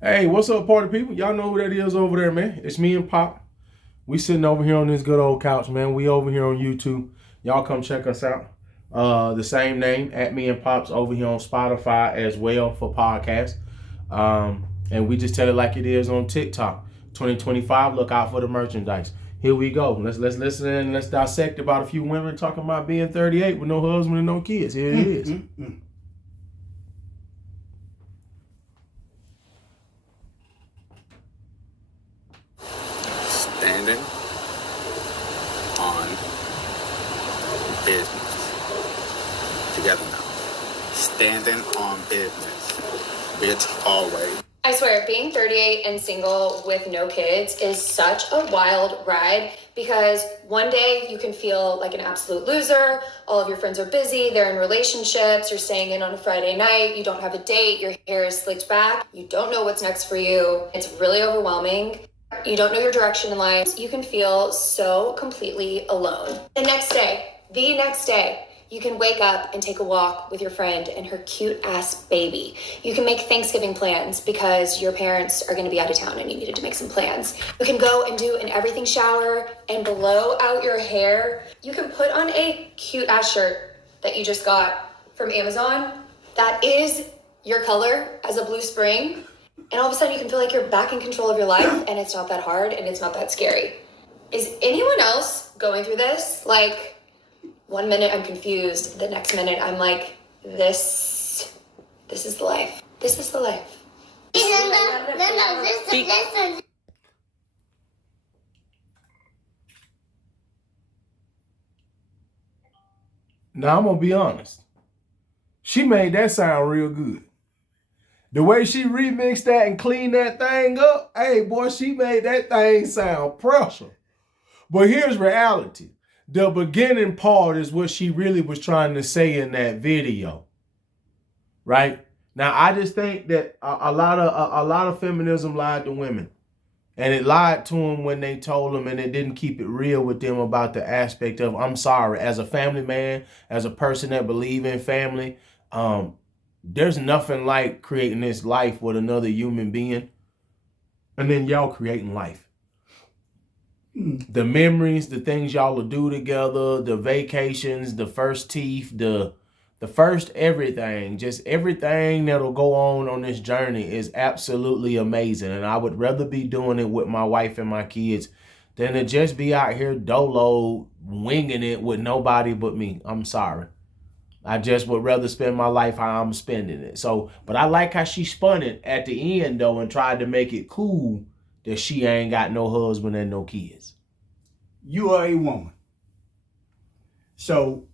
Hey, what's up, party people? Y'all know who that is over there, man. It's me and Pop. We sitting over here on this good old couch, man. We over here on YouTube. Y'all come check us out. The same name, at me and Pops, over here on Spotify as well for podcasts. And we just tell it like it is on TikTok. 2025, look out for the merchandise. Here we go. Let's listen and let's dissect about a few women talking about being 38 with no husband and no kids. Here it is. Standing on business. Together now. Standing on business. Bitch, always. I swear, being 38 and single with no kids is such a wild ride because one day you can feel like an absolute loser. All of your friends are busy. They're in relationships. You're staying in on a Friday night. You don't have a date. Your hair is slicked back. You don't know what's next for you. It's really overwhelming. You don't know your direction in life. You can feel so completely alone. The next day, you can wake up and take a walk with your friend and her cute ass baby. You can make Thanksgiving plans because your parents are gonna be out of town and you needed to make some plans. You can go and do an everything shower and blow out your hair. You can put on a cute ass shirt that you just got from Amazon that is your color as a blue spring. And all of a sudden you can feel like you're back in control of your life and it's not that hard and it's not that scary. Is anyone else going through this? Like, 1 minute I'm confused, the next minute I'm like, this is the life. This is the life. Now I'm gonna be honest. She made that sound real good. The way she remixed that and cleaned that thing up, hey boy, she made that thing sound pressure. But here's reality. The beginning part is what she really was trying to say in that video, right? Now, I just think that a lot of feminism lied to women, and it lied to them when they told them, and it didn't keep it real with them about the aspect of, I'm sorry, as a family man, as a person that believe in family, there's nothing like creating this life with another human being, and then y'all creating life. The memories, the things y'all will do together, the vacations, the first teeth, the first everything, just everything that'll go on this journey is absolutely amazing. And I would rather be doing it with my wife and my kids than to just be out here dolo winging it with nobody but me. I'm sorry. I just would rather spend my life how I'm spending it. So, but I like how she spun it at the end though and tried to make it cool that she ain't got no husband and no kids. You are a woman. So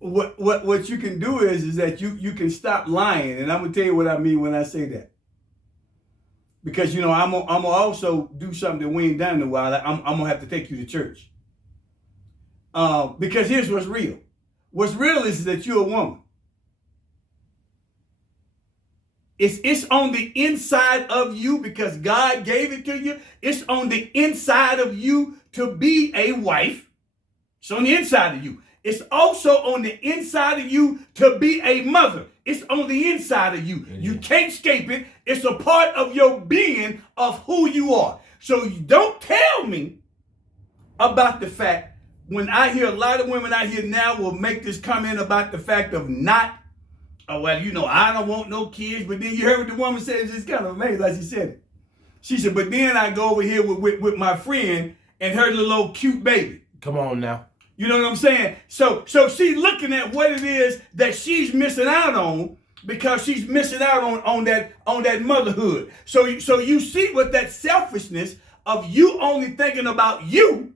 what you can do is that you can stop lying. And I'm gonna tell you what I mean when I say that. Because I'm gonna also do something that we ain't done in a while. I'm gonna have to take you to church. Because here's what's real. What's real is that you're a woman. It's on the inside of you because God gave it to you. It's on the inside of you to be a wife. It's on the inside of you. It's also on the inside of you to be a mother. It's on the inside of you. Mm-hmm. You can't escape it. It's a part of your being of who you are. So don't tell me about the fact when I hear a lot of women out here now will make this comment about the fact of not, oh, well, I don't want no kids. But then you heard what the woman said. It's kind of amazing like she said it. She said, but then I go over here with my friend and her little old cute baby. Come on now. You know what I'm saying? So she's looking at what it is that she's missing out on because she's missing out on that motherhood. So you see what that selfishness of you only thinking about you,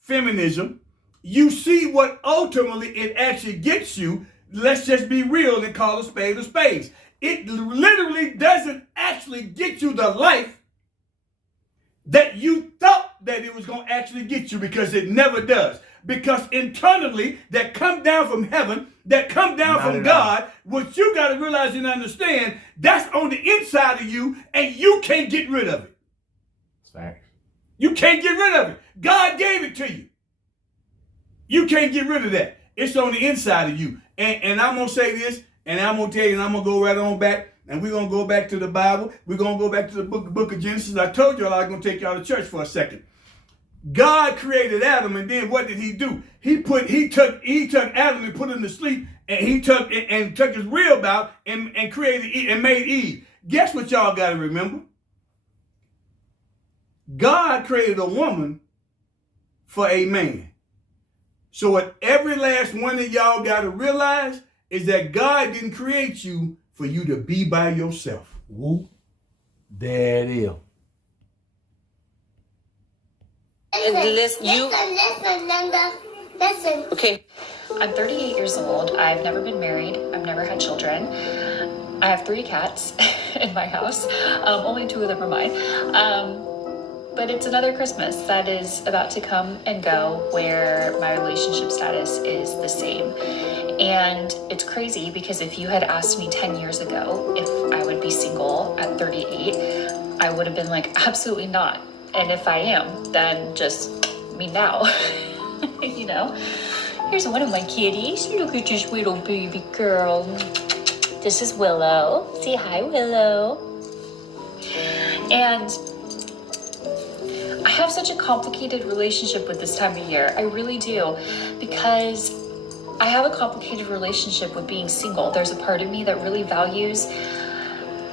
feminism, you see what ultimately it actually gets you. Let's just be real and call a spade a spade. It literally doesn't actually get you the life that you thought that it was going to actually get you, because it never does. Because internally, that come down from heaven, that come down from God, what you got to realize and understand, that's on the inside of you, and you can't get rid of it. Facts. You can't get rid of it. God gave it to you. You can't get rid of that. It's on the inside of you. And I'm going to say this, and I'm going to tell you, and I'm going to go right on back. and we're going to go back to the Bible. We're going to go back to the book of Genesis. I told y'all I was going to take y'all to church for a second. God created Adam, and then what did he do? He took Adam and put him to sleep, and he took his rib out and created and made Eve. Guess what y'all got to remember? God created a woman for a man. So what every last one of y'all got to realize is that God didn't create you for you to be by yourself. Whoop. There it is. Listen. Okay. I'm 38 years old. I've never been married. I've never had children. I have 3 cats in my house. Only 2 of them are mine. But it's another Christmas that is about to come and go where my relationship status is the same. And it's crazy because if you had asked me 10 years ago if I would be single at 38, I would have been like, absolutely not. And if I am, then just me now. You know? Here's one of my kitties. Look at this little baby girl. This is Willow. Say hi, Willow. And I have such a complicated relationship with this time of year. I really do. Because I have a complicated relationship with being single. There's a part of me that really values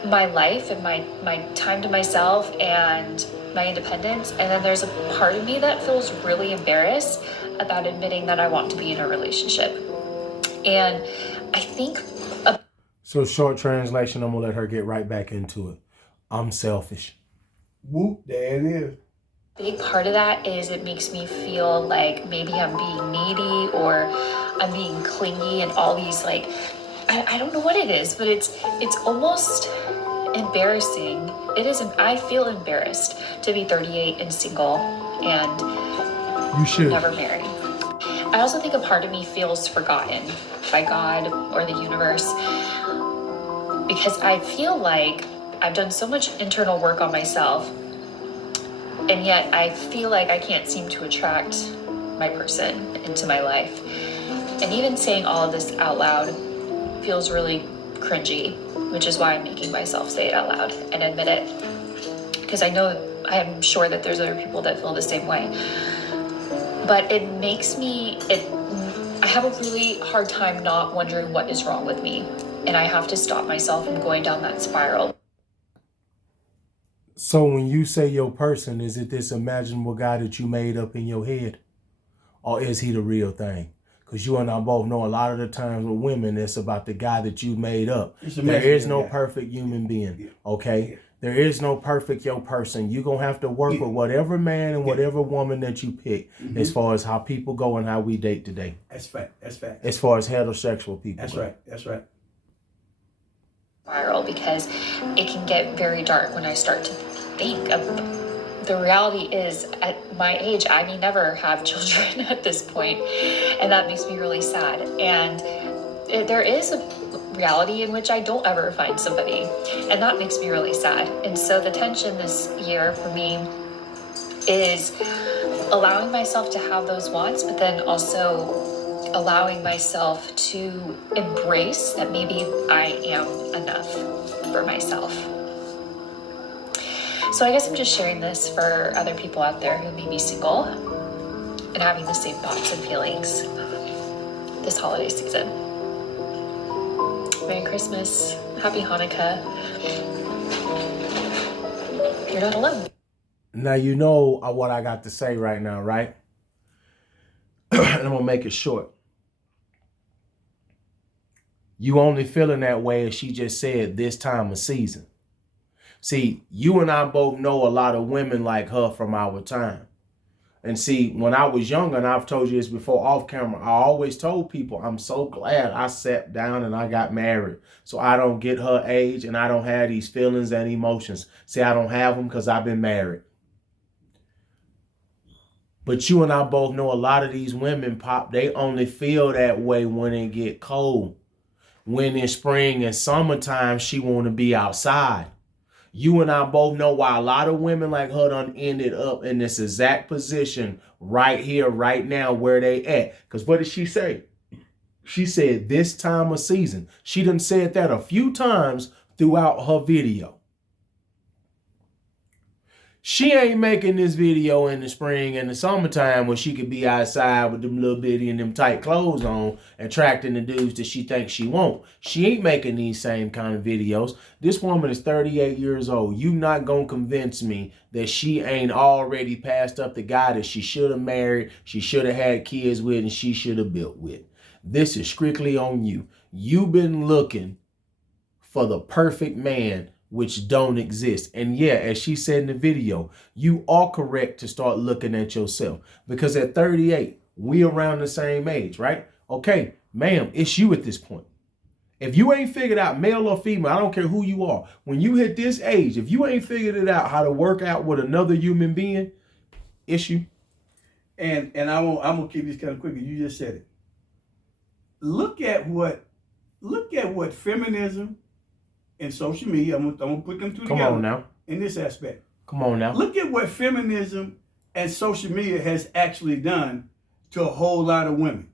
my life and my time to myself and my independence. And then there's a part of me that feels really embarrassed about admitting that I want to be in a relationship. And I think... So short translation, I'm going to let her get right back into it. I'm selfish. Whoop, there it is. Big part of that is it makes me feel like maybe I'm being needy or I'm being clingy and all these like, I don't know what it is, but it's almost embarrassing. It is, I feel embarrassed to be 38 and single and you should never married. I also think a part of me feels forgotten by God or the universe because I feel like I've done so much internal work on myself. And yet I feel like I can't seem to attract my person into my life. And even saying all of this out loud feels really cringy, which is why I'm making myself say it out loud and admit it. Because I'm sure that there's other people that feel the same way. But it makes me, I have a really hard time not wondering what is wrong with me. And I have to stop myself from going down that spiral. So when you say your person, is it this imaginable guy that you made up in your head? Or is he the real thing? Because you and I both know a lot of the times with women, it's about the guy that you made up. There is no perfect human being, okay? There is no perfect your person. You're going to have to work with whatever man and whatever woman that you pick as far as how people go and how we date today. That's fact. That's fact. As far as heterosexual people. That's right. That's right. Spiral because it can get very dark when I start to think of the reality is at my age I may never have children at this point, and that makes me really sad. And there is a reality in which I don't ever find somebody, and that makes me really sad. And so the tension this year for me is allowing myself to have those wants, but then also allowing myself to embrace that maybe I am enough for myself. So I guess I'm just sharing this for other people out there who may be single and having the same thoughts and feelings this holiday season. Merry Christmas, Happy Hanukkah. You're not alone. Now you know what I got to say right now, right? And I'm going to make it short. You only feeling that way, as she just said, this time of season. See, you and I both know a lot of women like her from our time. And see, when I was younger, and I've told you this before off camera, I always told people, I'm so glad I sat down and I got married. So I don't get her age and I don't have these feelings and emotions. See, I don't have them because I've been married. But you and I both know a lot of these women, Pop, they only feel that way when it get cold. When in spring and summertime, she want to be outside. You and I both know why a lot of women like her done ended up in this exact position right here, right now, where they at. Because what did she say? She said this time of season. She done said that a few times throughout her video. She ain't making this video in the spring and the summertime when she could be outside with them little bitty and them tight clothes on, attracting the dudes that she thinks she won't. She ain't making these same kind of videos. This woman is 38 years old. You not gonna convince me that she ain't already passed up the guy that she should have married, she should have had kids with, and she should have built with. This is strictly on you. You've been looking for the perfect man, which don't exist. And yeah, as she said in the video, you are correct to start looking at yourself, because at 38, we around the same age, right? Okay, ma'am, it's you at this point. If you ain't figured out, male or female, I don't care who you are, when you hit this age, if you ain't figured it out how to work out with another human being, it's you. And I'm gonna keep this kind of quick. You just said it. Look at what feminism and social media. I'm gonna put them two together. Come on now. In this aspect. Come on now. Look at what feminism and social media has actually done to a whole lot of women.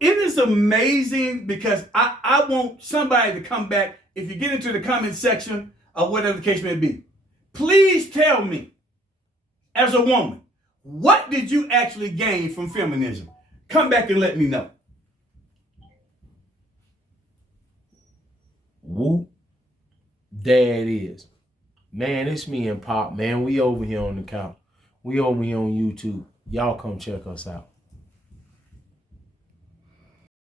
It is amazing, because I want somebody to come back, if you get into the comment section or whatever the case may be. Please tell me, as a woman, what did you actually gain from feminism? Come back and let me know. Whoop. There it is. Man, it's me and Pop, man. We over here on the couch. We over here on YouTube. Y'all come check us out.